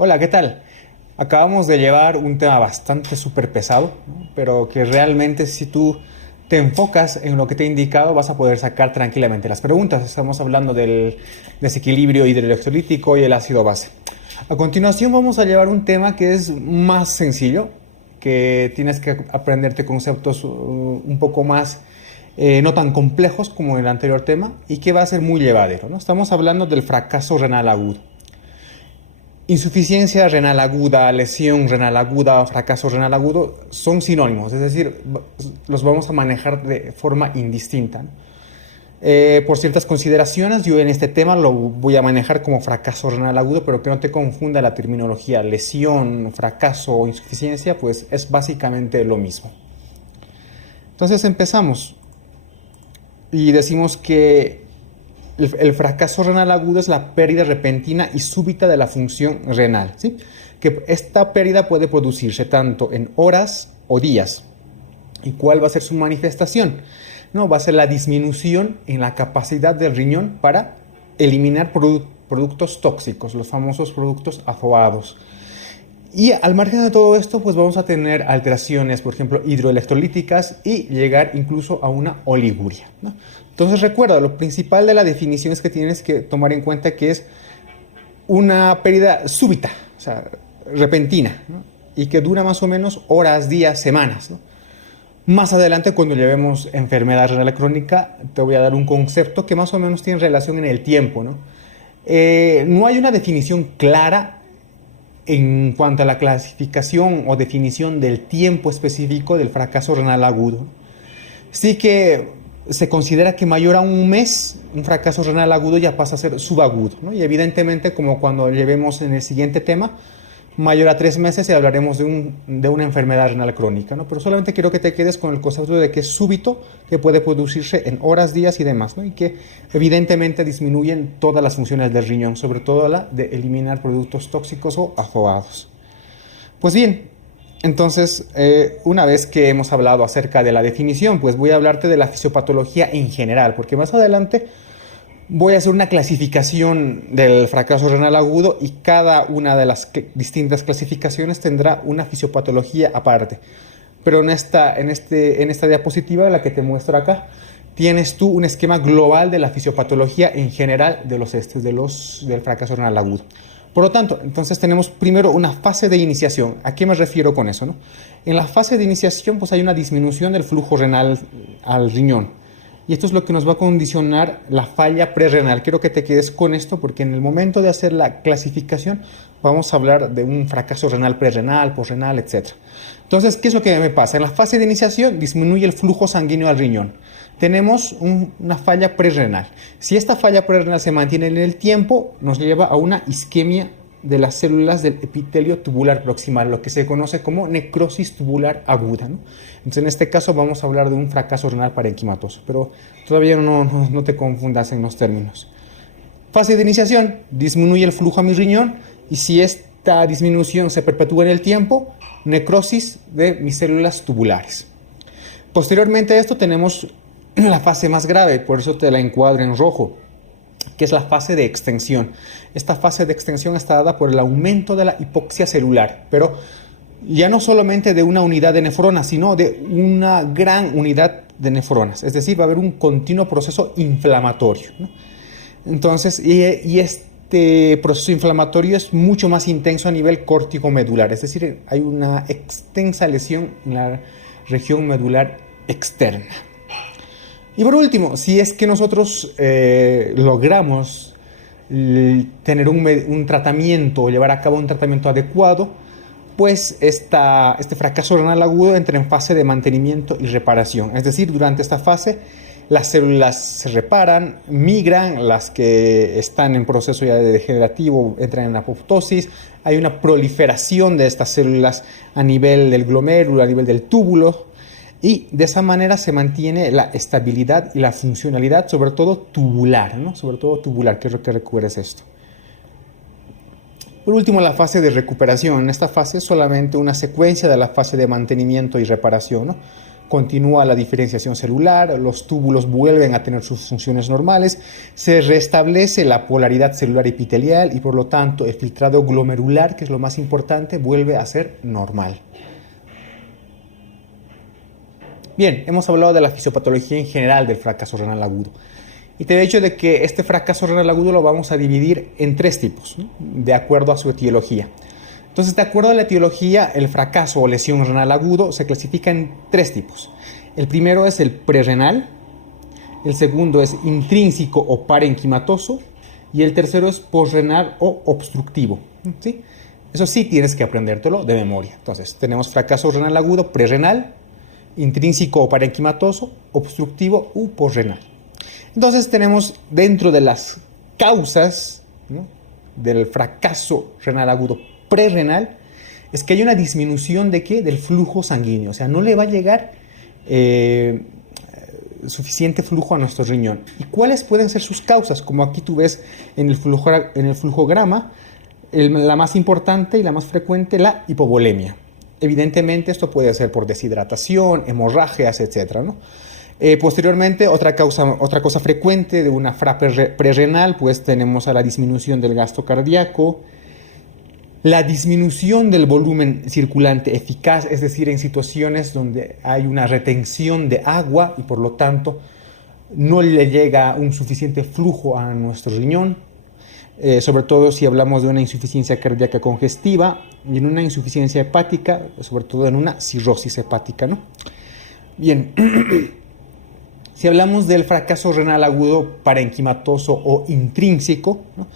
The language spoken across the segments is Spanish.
Hola, ¿qué tal? Acabamos de llevar un tema bastante súper pesado, ¿no? Pero que realmente si tú te enfocas en lo que te he indicado vas a poder sacar tranquilamente las preguntas. Estamos hablando del desequilibrio hidroelectrolítico y el ácido base. A continuación vamos a llevar un tema que es más sencillo, que tienes que aprenderte conceptos un poco más no tan complejos como en el anterior tema y que va a ser muy llevadero, ¿no? Estamos hablando del fracaso renal agudo. Insuficiencia renal aguda, lesión renal aguda, fracaso renal agudo son sinónimos, es decir, los vamos a manejar de forma indistinta, ¿no? Por ciertas consideraciones, yo en este tema lo voy a manejar como fracaso renal agudo, pero que no te confunda la terminología lesión, fracaso o insuficiencia, pues es básicamente lo mismo. Entonces empezamos y decimos que el fracaso renal agudo es la pérdida repentina y súbita de la función renal, ¿sí? Que esta pérdida puede producirse tanto en horas o días. ¿Y cuál va a ser su manifestación? No, va a ser la disminución en la capacidad del riñón para eliminar productos tóxicos, los famosos productos azoados. Y al margen de todo esto, pues vamos a tener alteraciones, por ejemplo, hidroelectrolíticas y llegar incluso a una oliguria, ¿no? Entonces recuerda, lo principal de la definición es que tienes que tomar en cuenta que es una pérdida súbita, o sea, repentina, ¿no? Y que dura más o menos horas, días, semanas, ¿no? Más adelante, cuando llevemos enfermedad renal crónica, te voy a dar un concepto que más o menos tiene relación en el tiempo, ¿no? No hay una definición clara en cuanto a la clasificación o definición del tiempo específico del fracaso renal agudo. Sí que se considera que mayor a un mes, un fracaso renal agudo ya pasa a ser subagudo, ¿no? Y evidentemente, como cuando llevemos en el siguiente tema, mayor a 3 meses y hablaremos de una enfermedad renal crónica, ¿no? Pero solamente quiero que te quedes con el concepto de que es súbito, que puede producirse en horas, días y demás, ¿no? Y que evidentemente disminuyen todas las funciones del riñón, sobre todo la de eliminar productos tóxicos o azoados. Pues bien, entonces, una vez que hemos hablado acerca de la definición, pues voy a hablarte de la fisiopatología en general, porque más adelante voy a hacer una clasificación del fracaso renal agudo y cada una de las distintas clasificaciones tendrá una fisiopatología aparte. Pero en esta diapositiva, la que te muestro acá, tienes tú un esquema global de la fisiopatología en general del fracaso renal agudo. Por lo tanto, entonces tenemos primero una fase de iniciación. ¿A qué me refiero con eso, no? En la fase de iniciación, pues hay una disminución del flujo renal al riñón. Y esto es lo que nos va a condicionar la falla prerrenal. Quiero que te quedes con esto porque en el momento de hacer la clasificación vamos a hablar de un fracaso renal prerrenal, posrenal, etc. Entonces, ¿qué es lo que me pasa? En la fase de iniciación disminuye el flujo sanguíneo al riñón. Tenemos una falla prerrenal. Si esta falla prerrenal se mantiene en el tiempo, nos lleva a una isquemia de las células del epitelio tubular proximal, lo que se conoce como necrosis tubular aguda, ¿no? Entonces, en este caso vamos a hablar de un fracaso renal parenquimatoso, pero todavía no te confundas en los términos. Fase de iniciación, disminuye el flujo a mi riñón y si esta disminución se perpetúa en el tiempo, necrosis de mis células tubulares. Posteriormente a esto tenemos la fase más grave, por eso te la encuadro en rojo, que es la fase de extensión. Esta fase de extensión está dada por el aumento de la hipoxia celular, pero ya no solamente de una unidad de nefronas, sino de una gran unidad de nefronas. Es decir, va a haber un continuo proceso inflamatorio, ¿no? Entonces, y este proceso inflamatorio es mucho más intenso a nivel córtico-medular, es decir, hay una extensa lesión en la región medular externa. Y por último, si es que nosotros logramos tener un tratamiento o llevar a cabo un tratamiento adecuado, pues este fracaso renal agudo entra en fase de mantenimiento y reparación. Es decir, durante esta fase las células se reparan, migran, las que están en proceso ya de degenerativo entran en apoptosis, hay una proliferación de estas células a nivel del glomérulo, a nivel del túbulo, y de esa manera se mantiene la estabilidad y la funcionalidad, sobre todo tubular, ¿no? Sobre todo tubular, quiero que recuerdes esto. Por último, la fase de recuperación. En esta fase es solamente una secuencia de la fase de mantenimiento y reparación, ¿no? continúa la diferenciación celular, los túbulos vuelven a tener sus funciones normales, se restablece la polaridad celular epitelial y por lo tanto el filtrado glomerular, que es lo más importante, vuelve a ser normal. Bien, hemos hablado de la fisiopatología en general del fracaso renal agudo. Y te he dicho de que este fracaso renal agudo lo vamos a dividir en 3 tipos, ¿no? De acuerdo a su etiología. Entonces, de acuerdo a la etiología, el fracaso o lesión renal agudo se clasifica en 3 tipos. El primero es el prerrenal, el segundo es intrínseco o parenquimatoso y el tercero es posrenal o obstructivo, ¿sí? Eso sí tienes que aprendértelo de memoria. Entonces, tenemos fracaso renal agudo prerrenal, intrínseco o parenquimatoso, obstructivo u posrenal. Entonces, tenemos dentro de las causas, ¿no?, del fracaso renal agudo prerrenal, es que hay una disminución de ¿qué? Del flujo sanguíneo, o sea, no le va a llegar suficiente flujo a nuestro riñón. ¿Y cuáles pueden ser sus causas? Como aquí tú ves en el flujograma, la más importante y la más frecuente, la hipovolemia. Evidentemente esto puede ser por deshidratación, hemorragias, etc., ¿no? Posteriormente, otra cosa frecuente de una FRA prerrenal, pues tenemos a la disminución del gasto cardíaco, la disminución del volumen circulante eficaz, es decir, en situaciones donde hay una retención de agua y por lo tanto no le llega un suficiente flujo a nuestro riñón, sobre todo si hablamos de una insuficiencia cardíaca congestiva y en una insuficiencia hepática, sobre todo en una cirrosis hepática, ¿no? Bien, si hablamos del fracaso renal agudo parenquimatoso o intrínseco, ¿no?,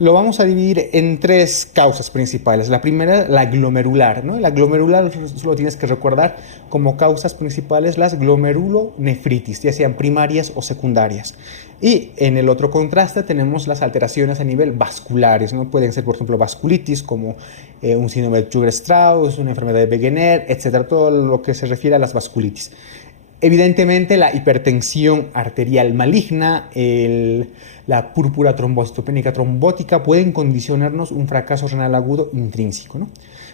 lo vamos a dividir en 3 causas principales. La primera, la glomerular, ¿no? La glomerular solo tienes que recordar como causas principales las glomerulonefritis, ya sean primarias o secundarias. Y en el otro contraste tenemos las alteraciones a nivel vasculares, ¿no? Pueden ser, por ejemplo, vasculitis, como un síndrome de Sjögren-Strauss, una enfermedad de Wegener, etcétera, todo lo que se refiere a las vasculitis. Evidentemente, la hipertensión arterial maligna, la púrpura trombocitopénica trombótica pueden condicionarnos un fracaso renal agudo intrínseco, ¿no?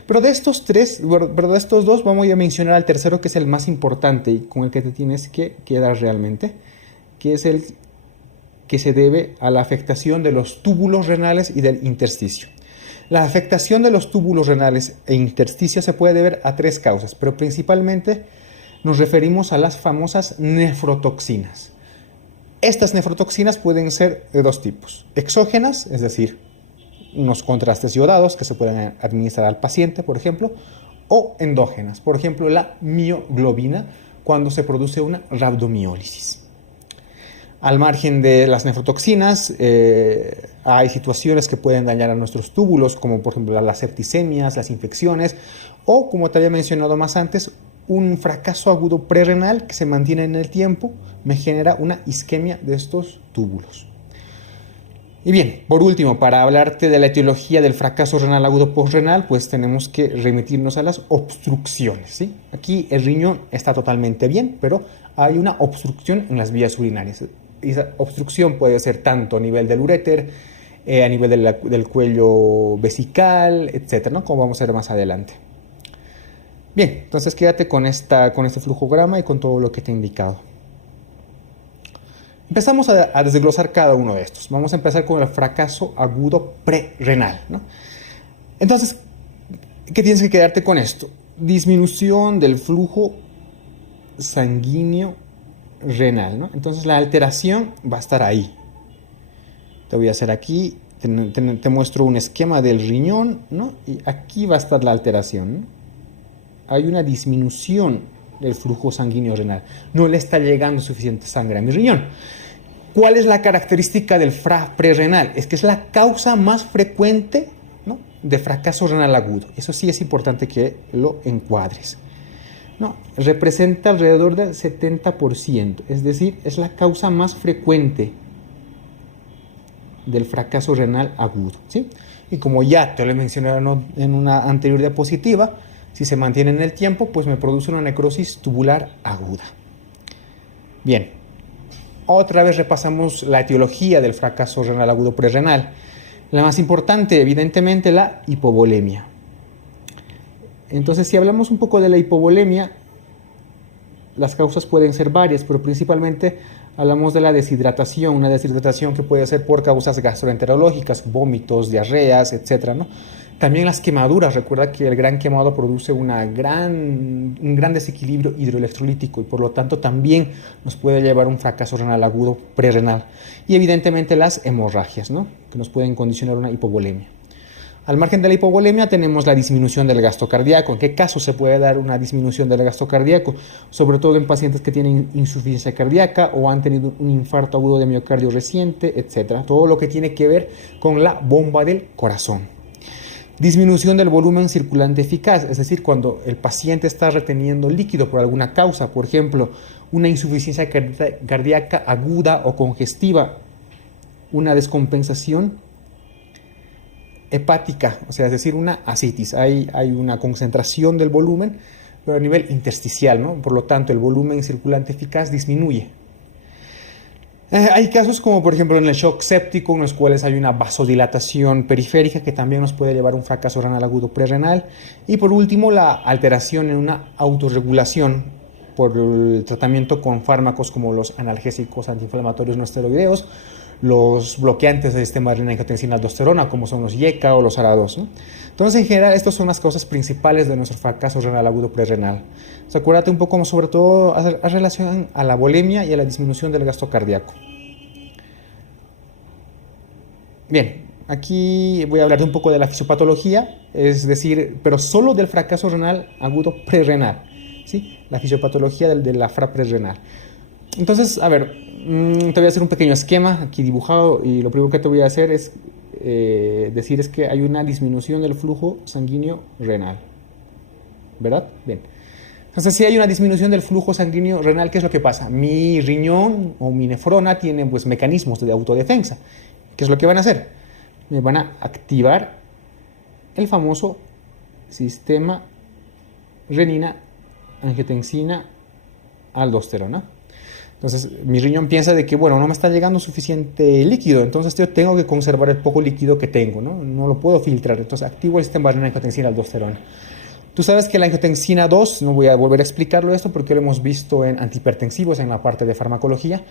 Pero de estos 2 vamos a mencionar al tercero, que es el más importante y con el que te tienes que quedar realmente, que es el que se debe a la afectación de los túbulos renales y del intersticio. La afectación de los túbulos renales e intersticio se puede deber a 3 causas, pero principalmente nos referimos a las famosas nefrotoxinas. Estas nefrotoxinas pueden ser de 2 tipos: exógenas, es decir, unos contrastes iodados que se pueden administrar al paciente, por ejemplo, o endógenas, por ejemplo, la mioglobina, cuando se produce una rhabdomiólisis. Al margen de las nefrotoxinas, hay situaciones que pueden dañar a nuestros túbulos, como por ejemplo las septicemias, las infecciones, o como te había mencionado más antes, un fracaso agudo prerrenal que se mantiene en el tiempo me genera una isquemia de estos túbulos. Y bien, por último, para hablarte de la etiología del fracaso renal agudo postrenal, pues tenemos que remitirnos a las obstrucciones, ¿sí? Aquí el riñón está totalmente bien, pero hay una obstrucción en las vías urinarias. Esa obstrucción puede ser tanto a nivel del uréter, a nivel del cuello vesical, etcétera, ¿no?, como vamos a ver más adelante. Bien, entonces quédate con este flujograma y con todo lo que te he indicado. Empezamos a desglosar cada uno de estos. Vamos a empezar con el fracaso agudo prerrenal, ¿no? Entonces, ¿qué tienes que quedarte con esto? Disminución del flujo sanguíneo renal, ¿no? Entonces la alteración va a estar ahí. Te voy a hacer aquí, te muestro un esquema del riñón, ¿no? Y aquí va a estar la alteración, ¿no? Hay una disminución del flujo sanguíneo renal. No le está llegando suficiente sangre a mi riñón. ¿Cuál es la característica del FRA prerrenal? Es que es la causa más frecuente, ¿no?, de fracaso renal agudo. Eso sí es importante que lo encuadres, ¿no? Representa alrededor del 70%, es decir, es la causa más frecuente del fracaso renal agudo, ¿sí? Y como ya te lo he mencionado en una anterior diapositiva, si se mantiene en el tiempo, pues me produce una necrosis tubular aguda. Bien, otra vez repasamos la etiología del fracaso renal agudo prerrenal. La más importante, evidentemente, la hipovolemia. Entonces, si hablamos un poco de la hipovolemia, las causas pueden ser varias, pero principalmente hablamos de la deshidratación, una deshidratación que puede ser por causas gastroenterológicas, vómitos, diarreas, etcétera, ¿no? También las quemaduras, recuerda que el gran quemado produce un gran desequilibrio hidroelectrolítico y por lo tanto también nos puede llevar a un fracaso renal agudo prerrenal. Y evidentemente las hemorragias, ¿no? Que nos pueden condicionar una hipovolemia. Al margen de la hipovolemia tenemos la disminución del gasto cardíaco. ¿En qué caso se puede dar una disminución del gasto cardíaco? Sobre todo en pacientes que tienen insuficiencia cardíaca o han tenido un infarto agudo de miocardio reciente, etc. Todo lo que tiene que ver con la bomba del corazón. Disminución del volumen circulante eficaz, es decir, cuando el paciente está reteniendo líquido por alguna causa, por ejemplo, una insuficiencia cardíaca aguda o congestiva, una descompensación hepática, o sea, es decir, una ascitis. Hay una concentración del volumen, pero a nivel intersticial, ¿no? Por lo tanto, el volumen circulante eficaz disminuye. Hay casos como por ejemplo en el shock séptico, en los cuales hay una vasodilatación periférica que también nos puede llevar a un fracaso renal agudo prerrenal. Y por último, la alteración en una autorregulación por el tratamiento con fármacos como los analgésicos antiinflamatorios no esteroideos, los bloqueantes del sistema adrenina-angiotensina-aldosterona, como son los IECA o los ARA2, ¿no? Entonces, en general, estas son las causas principales de nuestro fracaso renal agudo prerrenal. Entonces, acuérdate un poco sobre todo a relación a la volemia y a la disminución del gasto cardíaco. Bien, aquí voy a hablar de un poco de la fisiopatología, es decir, pero solo del fracaso renal agudo prerrenal, ¿sí? La fisiopatología de la FRA prerrenal. Entonces, a ver, te voy a hacer un pequeño esquema aquí dibujado y lo primero que te voy a hacer es decir es que hay una disminución del flujo sanguíneo renal, ¿verdad? Bien. Entonces, si hay una disminución del flujo sanguíneo renal, ¿qué es lo que pasa? Mi riñón o mi nefrona tienen pues mecanismos de autodefensa. ¿Qué es lo que van a hacer? Me van a activar el famoso sistema renina-angiotensina-aldosterona. Entonces, mi riñón piensa de que, bueno, no me está llegando suficiente líquido, entonces yo tengo que conservar el poco líquido que tengo, ¿no? No lo puedo filtrar, entonces activo el sistema renina-angiotensina-aldosterona. Tú sabes que la angiotensina 2, no voy a volver a explicarlo esto porque lo hemos visto en antihipertensivos en la parte de farmacología,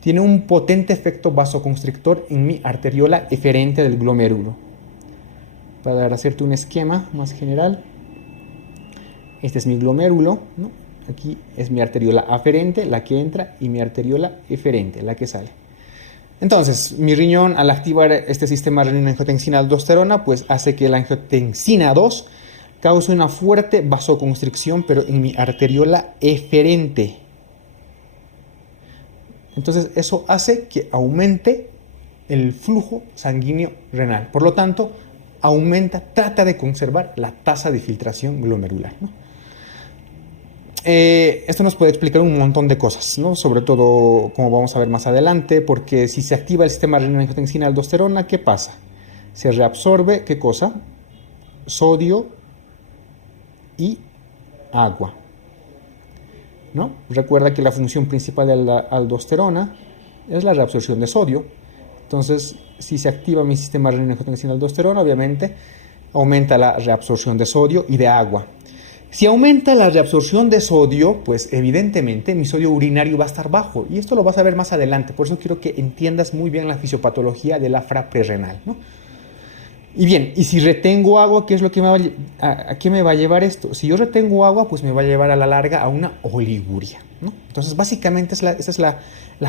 tiene un potente efecto vasoconstrictor en mi arteriola eferente del glomérulo. Para hacerte un esquema más general, este es mi glomérulo, ¿no? Aquí es mi arteriola aferente, la que entra, y mi arteriola eferente, la que sale. Entonces, mi riñón, al activar este sistema renina-angiotensina-aldosterona, pues hace que la angiotensina 2 cause una fuerte vasoconstricción, pero en mi arteriola eferente. Entonces, eso hace que aumente el flujo sanguíneo renal. Por lo tanto, trata de conservar la tasa de filtración glomerular, ¿no? Esto nos puede explicar un montón de cosas, ¿no? Sobre todo, como vamos a ver más adelante, porque si se activa el sistema renina-angiotensina-aldosterona, ¿qué pasa? Se reabsorbe, ¿qué cosa? Sodio y agua, ¿no? Recuerda que la función principal de la aldosterona es la reabsorción de sodio. Entonces, si se activa mi sistema renina-angiotensina-aldosterona, obviamente aumenta la reabsorción de sodio y de agua. Si aumenta la reabsorción de sodio, pues evidentemente mi sodio urinario va a estar bajo, y esto lo vas a ver más adelante. Por eso quiero que entiendas muy bien la fisiopatología de la FRA prerrenal, ¿no? Y bien, y si retengo agua, ¿qué es lo que a qué me va a llevar esto? Si yo retengo agua, pues me va a llevar a la larga a una oliguria, ¿no? Entonces, básicamente esa es la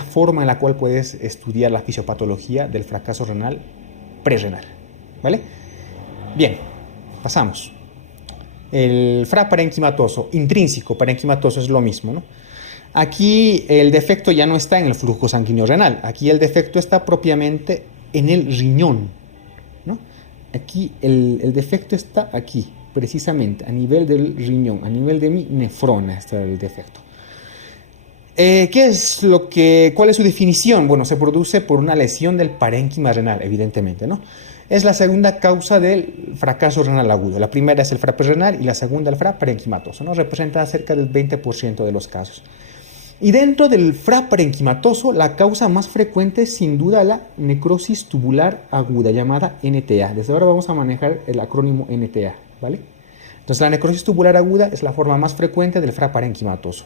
forma en la cual puedes estudiar la fisiopatología del fracaso renal prerrenal, ¿vale? Bien, pasamos. El FRA parenquimatoso, intrínseco parenquimatoso, es lo mismo, ¿no? Aquí el defecto ya no está en el flujo sanguíneo renal, aquí el defecto está propiamente en el riñón, ¿no? Aquí el defecto está aquí, precisamente, a nivel del riñón, a nivel de mi nefrona está el defecto. ¿Cuál es su definición? Bueno, se produce por una lesión del parénquima renal, evidentemente, ¿no? Es la segunda causa del fracaso renal agudo. La primera es el FRA prerrenal y la segunda el FRA parenquimatoso, ¿no? Representa cerca del 20% de los casos. Y dentro del FRA parenquimatoso, la causa más frecuente es sin duda la necrosis tubular aguda, llamada NTA. Desde ahora vamos a manejar el acrónimo NTA, ¿vale? Entonces, la necrosis tubular aguda es la forma más frecuente del FRA parenquimatoso.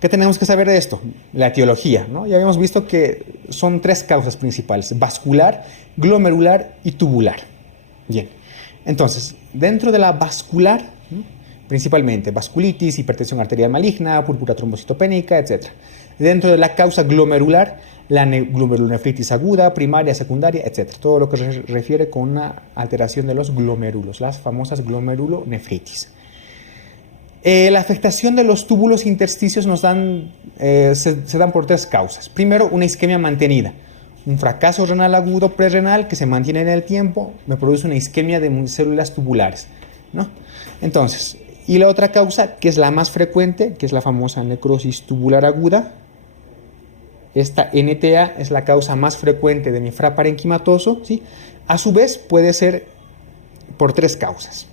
¿Qué tenemos que saber de esto? La etiología, ¿no? Ya habíamos visto que son tres causas principales: vascular, glomerular y tubular. Bien, entonces, dentro de la vascular, ¿no?, principalmente vasculitis, hipertensión arterial maligna, púrpura trombocitopénica, etc. Dentro de la causa glomerular, la glomerulonefritis aguda, primaria, secundaria, etc. Todo lo que se refiere con una alteración de los glomérulos, las famosas glomerulonefritis. La afectación de los túbulos intersticios se dan por tres causas. Primero, una isquemia mantenida. Un fracaso renal agudo prerrenal que se mantiene en el tiempo me produce una isquemia de células tubulares, ¿no? Entonces, y la otra causa, que es la más frecuente, que es la famosa necrosis tubular aguda. Esta NTA es la causa más frecuente de nefroparenquimatoso, ¿sí? A su vez, puede ser por tres causas.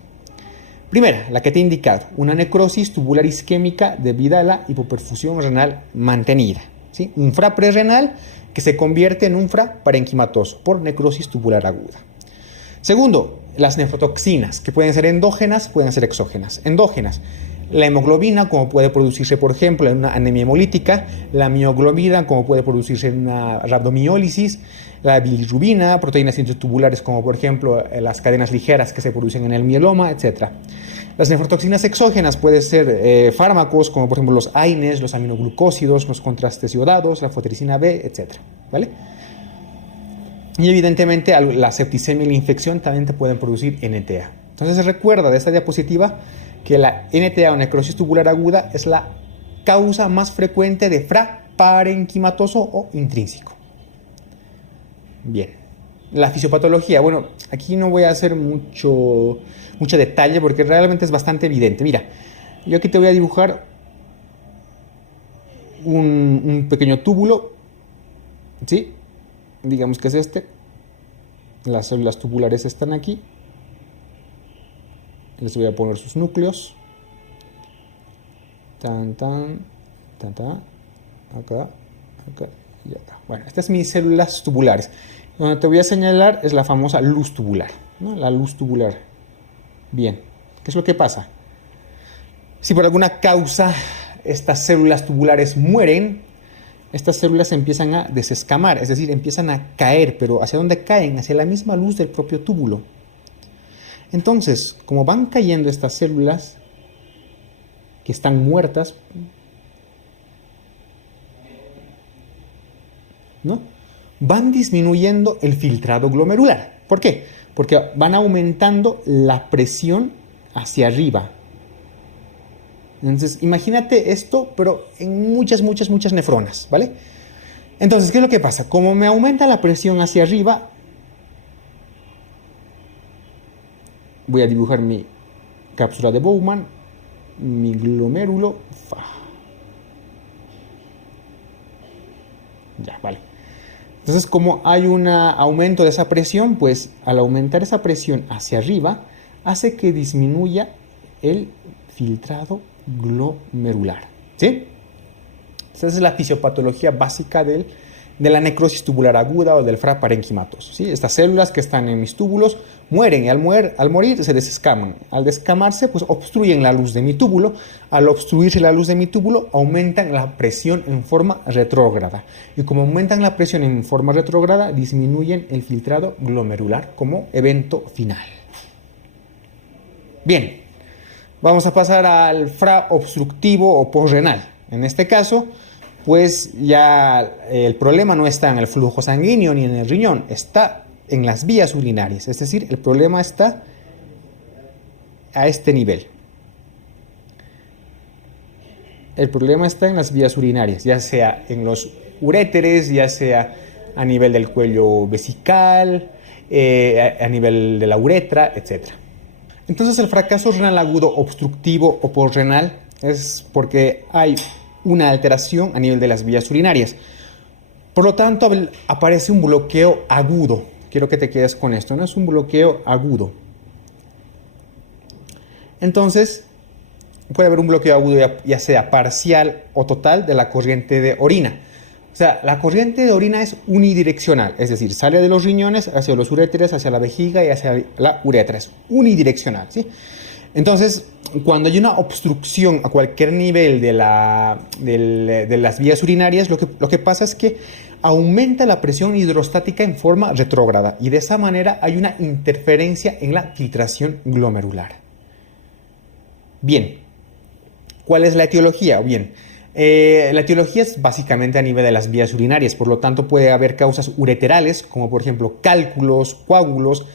Primera, la que te he indicado, una necrosis tubular isquémica debida a la hipoperfusión renal mantenida, ¿sí? Un FRA prerrenal que se convierte en un FRA parenquimatoso por necrosis tubular aguda. Segundo, las nefrotoxinas, que pueden ser endógenas, pueden ser exógenas. Endógenas, la hemoglobina, como puede producirse, por ejemplo, en una anemia hemolítica, la mioglobina, como puede producirse en una rhabdomiólisis, la bilirrubina, proteínas intratubulares, como por ejemplo las cadenas ligeras que se producen en el mieloma, etc. Las nefrotoxinas exógenas pueden ser fármacos, como por ejemplo los AINES, los aminoglucósidos, los contrastes iodados, la fotericina B, etc. ¿Vale? Y evidentemente la septicemia y la infección también te pueden producir NTA. Entonces recuerda de esta diapositiva que la NTA o necrosis tubular aguda es la causa más frecuente de FRA parenquimatoso o intrínseco. Bien, la fisiopatología. Bueno, aquí no voy a hacer mucho detalle porque realmente es bastante evidente. Mira, yo aquí te voy a dibujar un pequeño túbulo, ¿sí? Digamos que es este. Las células tubulares están aquí. Les voy a poner sus núcleos. Acá y acá. Bueno, estas son mis células tubulares. Donde te voy a señalar es la famosa luz tubular, ¿no? La luz tubular. Bien, ¿qué es lo que pasa? Si por alguna causa estas células tubulares mueren, estas células empiezan a desescamar, es decir, empiezan a caer, pero ¿hacia dónde caen? Hacia la misma luz del propio túbulo. Entonces, como van cayendo estas células que están muertas, ¿no?, van disminuyendo el filtrado glomerular. ¿Por qué? Porque van aumentando la presión hacia arriba. Entonces, imagínate esto, pero en muchas nefronas, ¿vale? Entonces, ¿qué es lo que pasa? Como me aumenta la presión hacia arriba, voy a dibujar mi cápsula de Bowman, mi glomérulo. Ya, vale. Entonces, como hay un aumento de esa presión, pues al aumentar esa presión hacia arriba, hace que disminuya el filtrado glomerular, ¿sí? Esa es la fisiopatología básica de la necrosis tubular aguda o del FRA parenquimatoso, ¿sí? Estas células que están en mis túbulos mueren y al morir se desescaman. Al descamarse, pues obstruyen la luz de mi túbulo. Al obstruirse la luz de mi túbulo, aumentan la presión en forma retrógrada. Y como aumentan la presión en forma retrógrada, disminuyen el filtrado glomerular como evento final. Bien, vamos a pasar al FRA obstructivo o posrenal. En este caso, pues ya el problema no está en el flujo sanguíneo ni en el riñón, está en las vías urinarias. Es decir, el problema está a este nivel. El problema está en las vías urinarias, ya sea en los uréteres, ya sea a nivel del cuello vesical, a nivel de la uretra, etc. Entonces, el fracaso renal agudo obstructivo o posrenal es porque hay una alteración a nivel de las vías urinarias. Por lo tanto, aparece un bloqueo agudo. Quiero que te quedes con esto, ¿no? Es un bloqueo agudo. Entonces, puede haber un bloqueo agudo ya sea parcial o total de la corriente de orina. O sea, la corriente de orina es unidireccional, es decir, sale de los riñones hacia los uréteres, hacia la vejiga y hacia la uretra. Es unidireccional, ¿sí? Entonces, cuando hay una obstrucción a cualquier nivel de las vías urinarias, lo que pasa es que aumenta la presión hidrostática en forma retrógrada y de esa manera hay una interferencia en la filtración glomerular. Bien, ¿cuál es la etiología? Bien, la etiología es básicamente a nivel de las vías urinarias, por lo tanto puede haber causas ureterales, como por ejemplo cálculos, coágulos,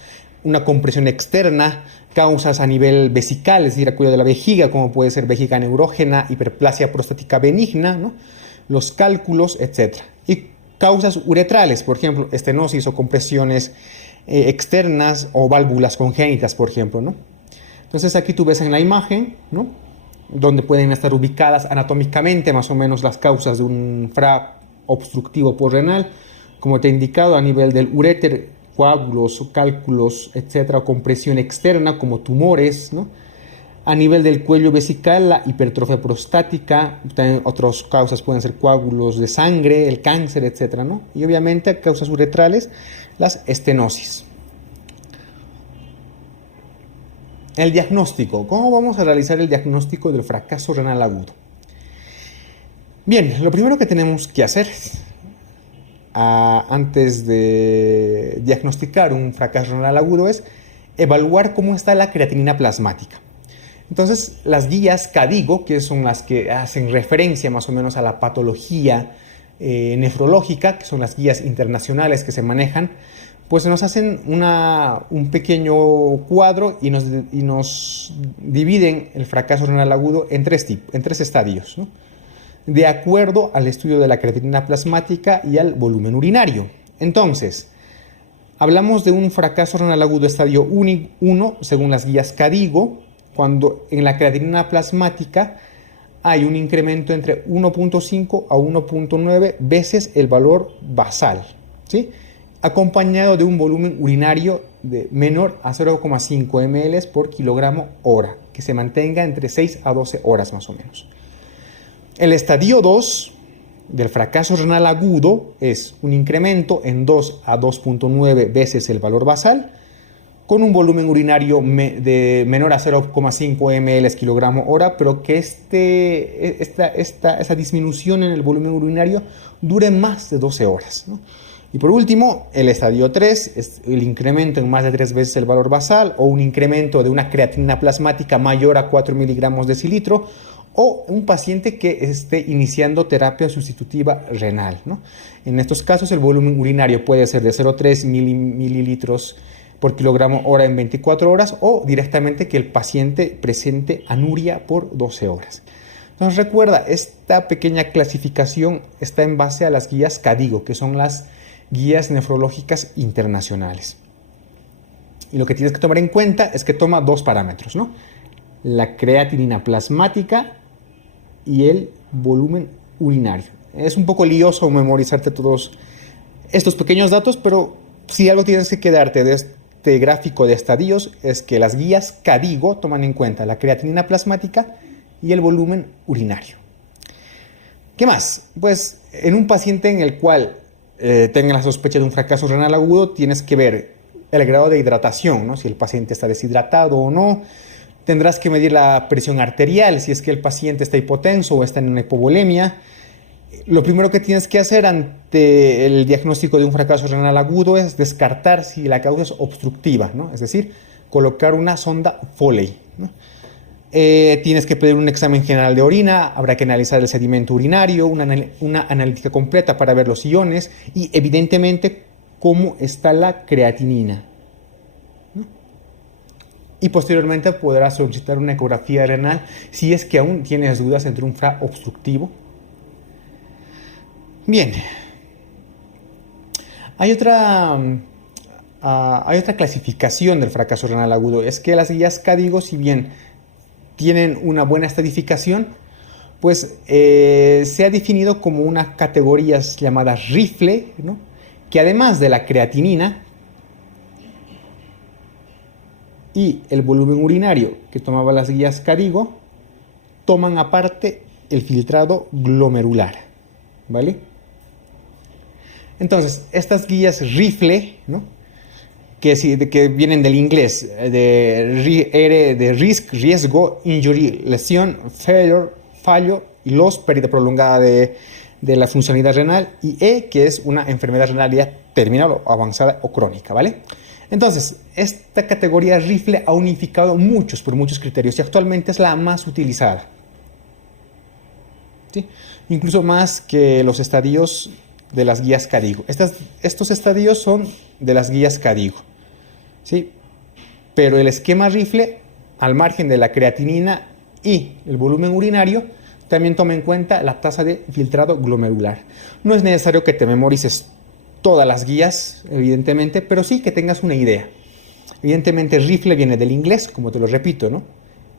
una compresión externa, causas a nivel vesical, es decir, a cuello de la vejiga, como puede ser vejiga neurógena, hiperplasia prostática benigna, ¿no? Los cálculos, etc. Y causas uretrales, por ejemplo, estenosis o compresiones externas o válvulas congénitas, por ejemplo, ¿no? Entonces aquí tú ves en la imagen, ¿no?, donde pueden estar ubicadas anatómicamente más o menos las causas de un FRA obstructivo porrenal, como te he indicado, a nivel del uréter, coágulos, cálculos, etcétera, o compresión externa como tumores, ¿no? A nivel del cuello vesical, la hipertrofia prostática, también otras causas pueden ser coágulos de sangre, el cáncer, etcétera, ¿no? Y obviamente causas uretrales, las estenosis. El diagnóstico. ¿Cómo vamos a realizar el diagnóstico del fracaso renal agudo? Bien, lo primero que tenemos que hacer antes de diagnosticar un fracaso renal agudo es evaluar cómo está la creatinina plasmática. Entonces, las guías CADIGO, que son las que hacen referencia más o menos a la patología nefrológica, que son las guías internacionales que se manejan, pues nos hacen un pequeño cuadro y nos dividen el fracaso renal agudo en tres estadios, ¿no?, de acuerdo al estudio de la creatinina plasmática y al volumen urinario. Entonces, hablamos de un fracaso renal agudo estadio 1, según las guías CADIGO, cuando en la creatinina plasmática hay un incremento entre 1.5 a 1.9 veces el valor basal, ¿sí?, acompañado de un volumen urinario de menor a 0,5 ml por kilogramo hora, que se mantenga entre 6 a 12 horas más o menos. El estadio 2 del fracaso renal agudo es un incremento en 2 a 2.9 veces el valor basal, con un volumen urinario de menor a 0,5 ml kilogramo hora, pero que esa disminución en el volumen urinario dure más de 12 horas, ¿no? Y por último, el estadio 3 es el incremento en más de 3 veces el valor basal o un incremento de una creatinina plasmática mayor a 4 miligramos decilitro o un paciente que esté iniciando terapia sustitutiva renal, ¿no? En estos casos el volumen urinario puede ser de 0,3 mililitros por kilogramo hora en 24 horas o directamente que el paciente presente anuria por 12 horas. Entonces recuerda, esta pequeña clasificación está en base a las guías CADIGO, que son las guías nefrológicas internacionales. Y lo que tienes que tomar en cuenta es que toma dos parámetros, ¿no?, la creatinina plasmática y el volumen urinario. Es un poco lioso memorizarte todos estos pequeños datos, pero si algo tienes que quedarte de este gráfico de estadios es que las guías CADIGO toman en cuenta la creatinina plasmática y el volumen urinario. ¿Qué más? Pues en un paciente en el cual tenga la sospecha de un fracaso renal agudo, tienes que ver el grado de hidratación, ¿no?, si el paciente está deshidratado o no. Tendrás que medir la presión arterial, si es que el paciente está hipotenso o está en una hipovolemia. Lo primero que tienes que hacer ante el diagnóstico de un fracaso renal agudo es descartar si la causa es obstructiva, ¿no?, es decir, colocar una sonda Foley, ¿no? Tienes que pedir un examen general de orina, habrá que analizar el sedimento urinario, una analítica completa para ver los iones y evidentemente cómo está la creatinina, ¿no? Y posteriormente podrás solicitar una ecografía renal si es que aún tienes dudas entre un FRA obstructivo. Bien, hay otra clasificación del fracaso renal agudo, es que las guías CADIGO, si bien tienen una buena estadificación, pues se ha definido como unas categorías llamadas rifle, ¿no?, que además de la creatinina y el volumen urinario que tomaba las guías CADIGO, toman aparte el filtrado glomerular, ¿vale? Entonces, estas guías rifle, ¿no?, que vienen del inglés, de risk, riesgo, injury, lesión, failure, fallo, y los, pérdida prolongada de la funcionalidad renal, y E, que es una enfermedad renal ya terminal o avanzada o crónica, ¿vale? Entonces, esta categoría rifle ha unificado por muchos criterios, y actualmente es la más utilizada, ¿sí? Incluso más que los estadios de las guías CADIGO. Estos estadios son de las guías CADIGO, ¿sí? Pero el esquema rifle, al margen de la creatinina y el volumen urinario, también toma en cuenta la tasa de filtrado glomerular. No es necesario que te memorices todas las guías, evidentemente, pero sí que tengas una idea. Evidentemente, rifle viene del inglés, como te lo repito, ¿no?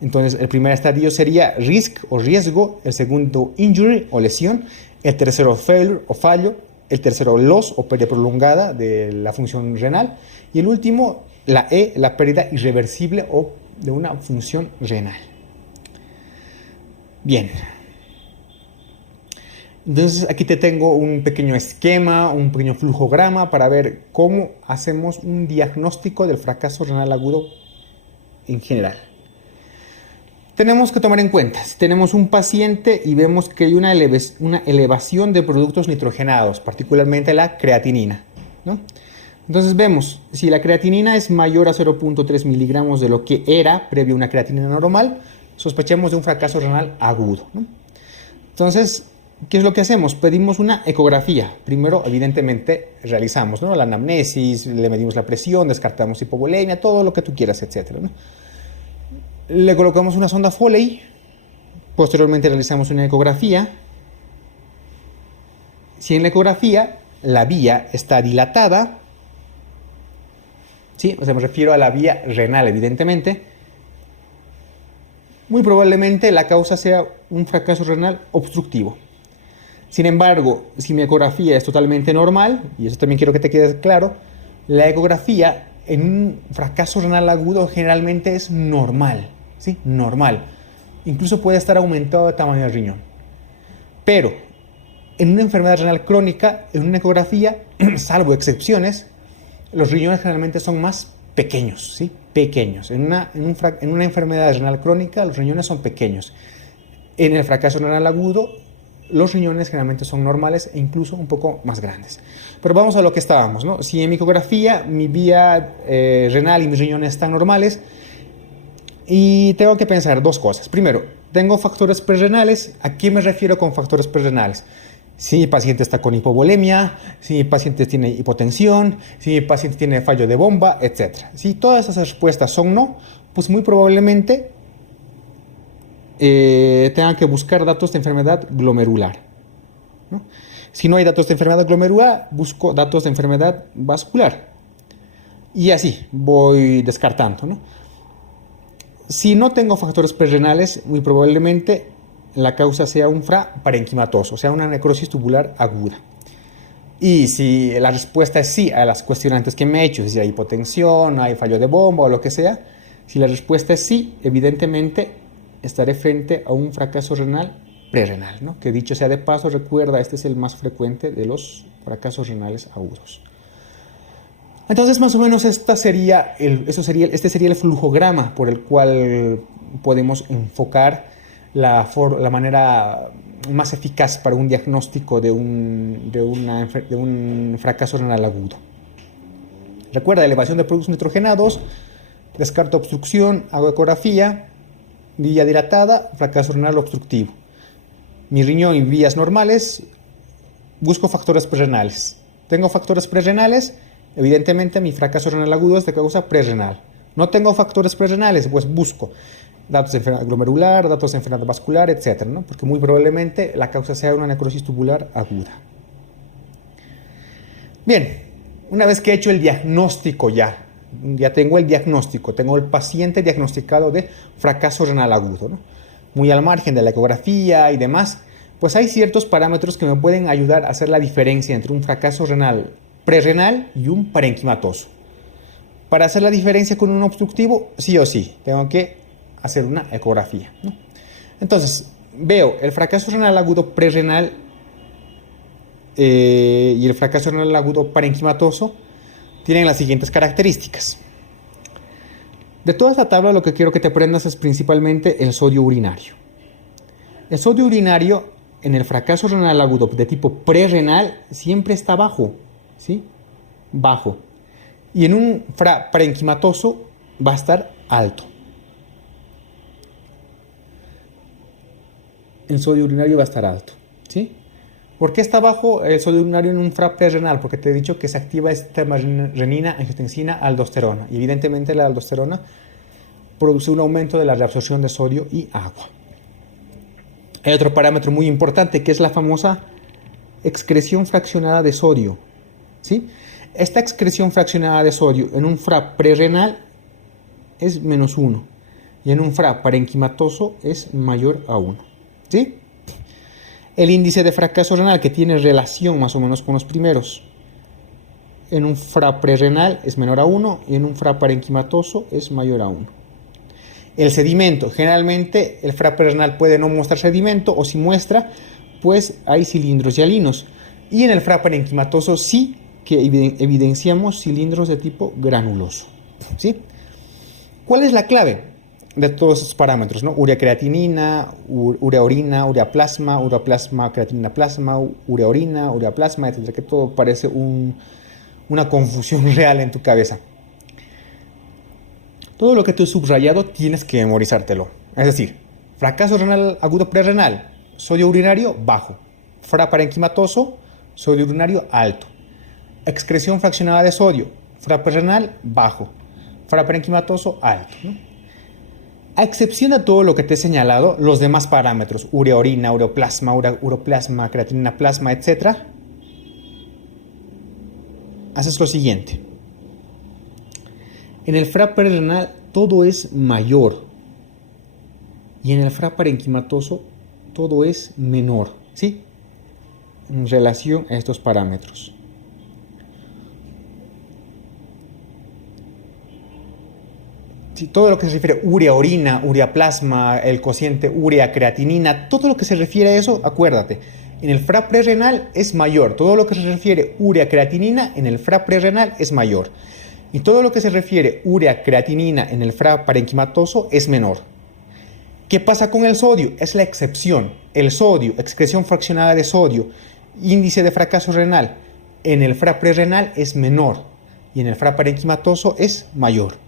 Entonces, el primer estadio sería risk o riesgo, el segundo injury o lesión, el tercero failure o fallo, el tercero loss o pérdida prolongada de la función renal, y el último, la E, la pérdida irreversible o de una función renal. Bien. Entonces aquí te tengo un pequeño esquema, un pequeño flujograma para ver cómo hacemos un diagnóstico del fracaso renal agudo en general. Tenemos que tomar en cuenta, si tenemos un paciente y vemos que hay una elevación de productos nitrogenados, particularmente la creatinina, ¿no? Entonces vemos, si la creatinina es mayor a 0.3 miligramos de lo que era previo a una creatinina normal, sospechamos de un fracaso renal agudo, ¿no? Entonces, ¿qué es lo que hacemos? Pedimos una ecografía. Primero, evidentemente, realizamos, ¿no?, la anamnesis, le medimos la presión, descartamos hipovolemia, todo lo que tú quieras, etcétera, ¿no? Le colocamos una sonda Foley, posteriormente realizamos una ecografía. Si en la ecografía la vía está dilatada, ¿sí?, o sea, me refiero a la vía renal, evidentemente, muy probablemente la causa sea un fracaso renal obstructivo. Sin embargo, si mi ecografía es totalmente normal, y eso también quiero que te quede claro, la ecografía en un fracaso renal agudo generalmente es normal, ¿sí? Normal. Incluso puede estar aumentado de tamaño del riñón. Pero en una enfermedad renal crónica, en una ecografía, salvo excepciones, los riñones generalmente son más pequeños, ¿sí? Pequeños. En una enfermedad renal crónica, los riñones son pequeños. En el fracaso renal agudo, los riñones generalmente son normales e incluso un poco más grandes. Pero vamos a lo que estábamos, ¿no? Si en mi ecografía mi vía renal y mis riñones están normales, y tengo que pensar dos cosas. Primero, tengo factores prerrenales. ¿A qué me refiero con factores prerrenales? Si mi paciente está con hipovolemia, si mi paciente tiene hipotensión, si mi paciente tiene fallo de bomba, etc. Si todas esas respuestas son no, pues muy probablemente tengan que buscar datos de enfermedad glomerular, ¿no? Si no hay datos de enfermedad glomerular, busco datos de enfermedad vascular. Y así voy descartando, ¿no? Si no tengo factores prerrenales, muy probablemente la causa sea un parenquimatoso, o sea, una necrosis tubular aguda. Y si la respuesta es sí a las cuestionantes que me he hecho, si hay hipotensión, hay fallo de bomba o lo que sea, si la respuesta es sí, evidentemente estaré frente a un fracaso renal prerrenal, ¿no? Que dicho sea de paso, recuerda, este es el más frecuente de los fracasos renales agudos. Entonces, más o menos este sería el flujograma por el cual podemos enfocar la manera más eficaz para un diagnóstico de un fracaso renal agudo. Recuerda, elevación de productos nitrogenados, descarto obstrucción, hago ecografía, vía dilatada, fracaso renal obstructivo. Mi riñón y vías normales, busco factores prerrenales. Tengo factores prerrenales, evidentemente mi fracaso renal agudo es de causa prerrenal. No tengo factores prerrenales, pues busco datos de enfermedad glomerular, datos de enfermedad vascular, etc., ¿no? Porque muy probablemente la causa sea una necrosis tubular aguda. Bien, una vez que he hecho el diagnóstico ya tengo el diagnóstico, tengo el paciente diagnosticado de fracaso renal agudo, ¿no? Muy al margen de la ecografía y demás, pues hay ciertos parámetros que me pueden ayudar a hacer la diferencia entre un fracaso renal prerrenal y un parenquimatoso. Para hacer la diferencia con un obstructivo, sí o sí, tengo que hacer una ecografía, ¿no? Entonces, veo el fracaso renal agudo prerrenal y el fracaso renal agudo parenquimatoso. tienen las siguientes características. De toda esta tabla lo que quiero que te aprendas es principalmente el sodio urinario. El sodio urinario en el fracaso renal agudo de tipo prerrenal siempre está bajo, ¿sí? Bajo. Y en un parenquimatoso va a estar alto. El sodio urinario va a estar alto, ¿sí? ¿Por qué está bajo el sodio urinario en un prerrenal? Porque te he dicho que se activa esta renina, angiotensina, aldosterona. Y evidentemente la aldosterona produce un aumento de la reabsorción de sodio y agua. Hay otro parámetro muy importante que es la famosa excreción fraccionada de sodio, ¿sí? Esta excreción fraccionada de sodio en un prerrenal es -1 y en un parenquimatoso es mayor a 1, ¿sí? El índice de fracaso renal, que tiene relación más o menos con los primeros, en un prerrenal es menor a 1 y en un parenquimatoso es mayor a 1. El sedimento, generalmente el prerrenal puede no mostrar sedimento, o si muestra, pues hay cilindros hialinos. Y en el parenquimatoso sí que evidenciamos cilindros de tipo granuloso, ¿sí? ¿Cuál es la clave de todos estos parámetros, ¿no? Urea-creatinina, urea-orina, urea-plasma, creatinina-plasma, urea-orina, urea-plasma, etcétera, que todo parece una confusión real en tu cabeza. Todo lo que tú has subrayado tienes que memorizártelo. Es decir, fracaso renal agudo prerrenal, sodio urinario bajo, parenquimatoso, sodio urinario alto, excreción fraccionada de sodio, prerrenal bajo, parenquimatoso alto, ¿no? A excepción de todo lo que te he señalado, los demás parámetros, urea-orina, uroplasma, creatinina-plasma, etc., haces lo siguiente. En el prerrenal todo es mayor y en el parenquimatoso todo es menor, ¿sí? En relación a estos parámetros. Sí, todo lo que se refiere a urea-orina, urea-plasma, el cociente urea-creatinina, todo lo que se refiere a eso, acuérdate, en el prerrenal es mayor. Todo lo que se refiere a urea-creatinina en el prerrenal es mayor. Y todo lo que se refiere a urea-creatinina en el parenquimatoso es menor. ¿Qué pasa con el sodio? Es la excepción. El sodio, excreción fraccionada de sodio, índice de fracaso renal, en el prerrenal es menor y en el parenquimatoso es mayor.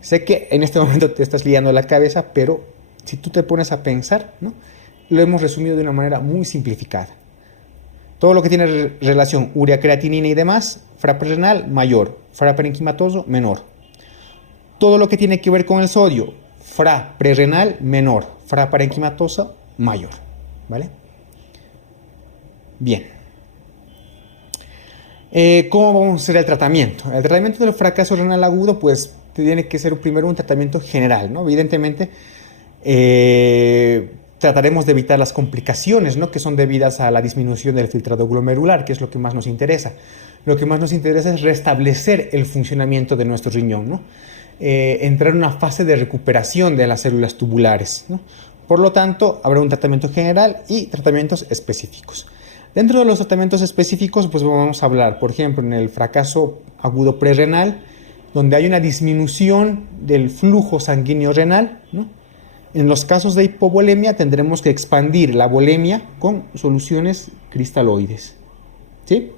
Sé que en este momento te estás liando la cabeza, pero si tú te pones a pensar, ¿no? Lo hemos resumido de una manera muy simplificada. Todo lo que tiene relación urea-creatinina y demás, prerrenal mayor, parenquimatoso menor. Todo lo que tiene que ver con el sodio, prerrenal menor, parenquimatoso mayor, ¿vale? Bien. ¿Cómo vamos a hacer el tratamiento? El tratamiento del fracaso renal agudo, pues tiene que ser primero un tratamiento general, ¿no? Evidentemente, trataremos de evitar las complicaciones, ¿no? Que son debidas a la disminución del filtrado glomerular, que es lo que más nos interesa. Lo que más nos interesa es restablecer el funcionamiento de nuestro riñón, ¿no? Entrar en una fase de recuperación de las células tubulares, ¿no? Por lo tanto, habrá un tratamiento general y tratamientos específicos. Dentro de los tratamientos específicos, pues vamos a hablar, por ejemplo, en el fracaso agudo prerrenal, donde hay una disminución del flujo sanguíneo renal, ¿no? En los casos de hipovolemia tendremos que expandir la volemia con soluciones cristaloides, ¿sí?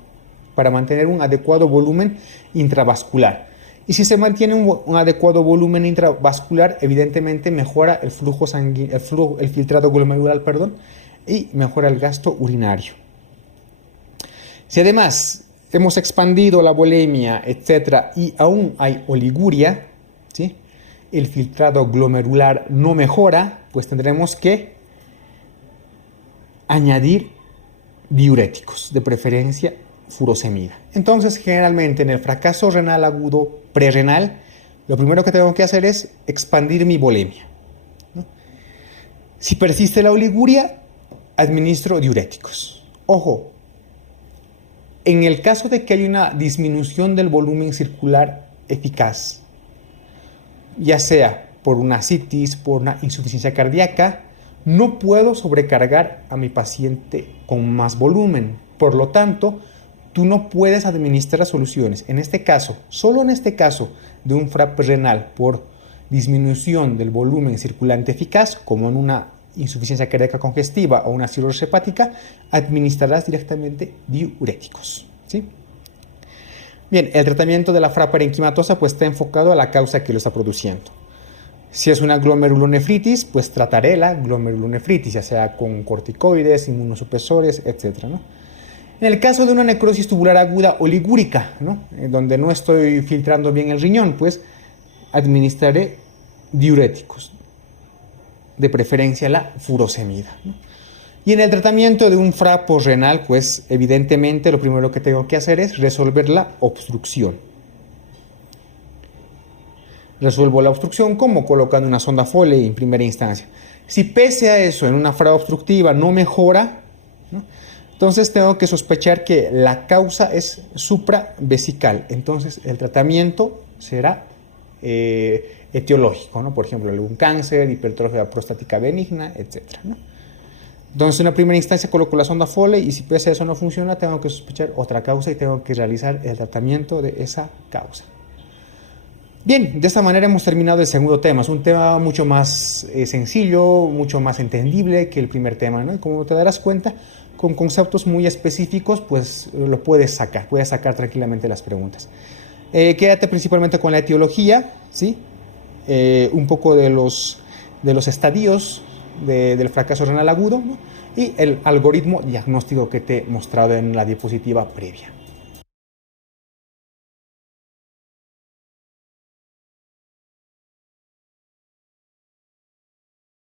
Para mantener un adecuado volumen intravascular. Y si se mantiene un adecuado volumen intravascular, evidentemente mejora el flujo sanguíneo, el filtrado glomerular, y mejora el gasto urinario. Si además hemos expandido la volemia, etcétera, y aún hay oliguria, ¿sí? El filtrado glomerular no mejora, pues tendremos que añadir diuréticos, de preferencia furosemida. Entonces, generalmente en el fracaso renal agudo prerrenal, lo primero que tengo que hacer es expandir mi volemia, ¿no? Si persiste la oliguria, administro diuréticos. Ojo, en el caso de que haya una disminución del volumen circular eficaz, ya sea por una ascitis, por una insuficiencia cardíaca, no puedo sobrecargar a mi paciente con más volumen. Por lo tanto, tú no puedes administrar soluciones. En este caso, solo en este caso de un FRAP renal por disminución del volumen circulante eficaz, como en una insuficiencia cardíaca congestiva o una cirrosis hepática, administrarás directamente diuréticos, ¿sí? Bien, el tratamiento de la FRA parenquimatosa pues está enfocado a la causa que lo está produciendo. Si es una glomerulonefritis, pues trataré la glomerulonefritis, ya sea con corticoides, inmunosupresores, etc., ¿no? En el caso de una necrosis tubular aguda oligúrica, ¿no?, donde no estoy filtrando bien el riñón, pues administraré diuréticos, de preferencia la furosemida, ¿no? Y en el tratamiento de un FRA posrenal, pues evidentemente lo primero que tengo que hacer es resolver la obstrucción. Resuelvo la obstrucción como colocando una sonda Foley en primera instancia. Si pese a eso en una FRA obstructiva no mejora, ¿no?, entonces tengo que sospechar que la causa es supravesical. Entonces el tratamiento será etiológico, ¿no? Por ejemplo, algún cáncer, hipertrofia prostática benigna, etc., ¿no? Entonces, en una primera instancia coloco la sonda Foley y si pese a eso no funciona, tengo que sospechar otra causa y tengo que realizar el tratamiento de esa causa. Bien, de esta manera hemos terminado el segundo tema. Es un tema mucho más sencillo, mucho más entendible que el primer tema, ¿no? Y como te darás cuenta, con conceptos muy específicos, pues lo puedes sacar tranquilamente las preguntas. Quédate principalmente con la etiología, ¿sí? Un poco de los estadios del fracaso renal agudo, ¿no?, y el algoritmo diagnóstico que te he mostrado en la diapositiva previa.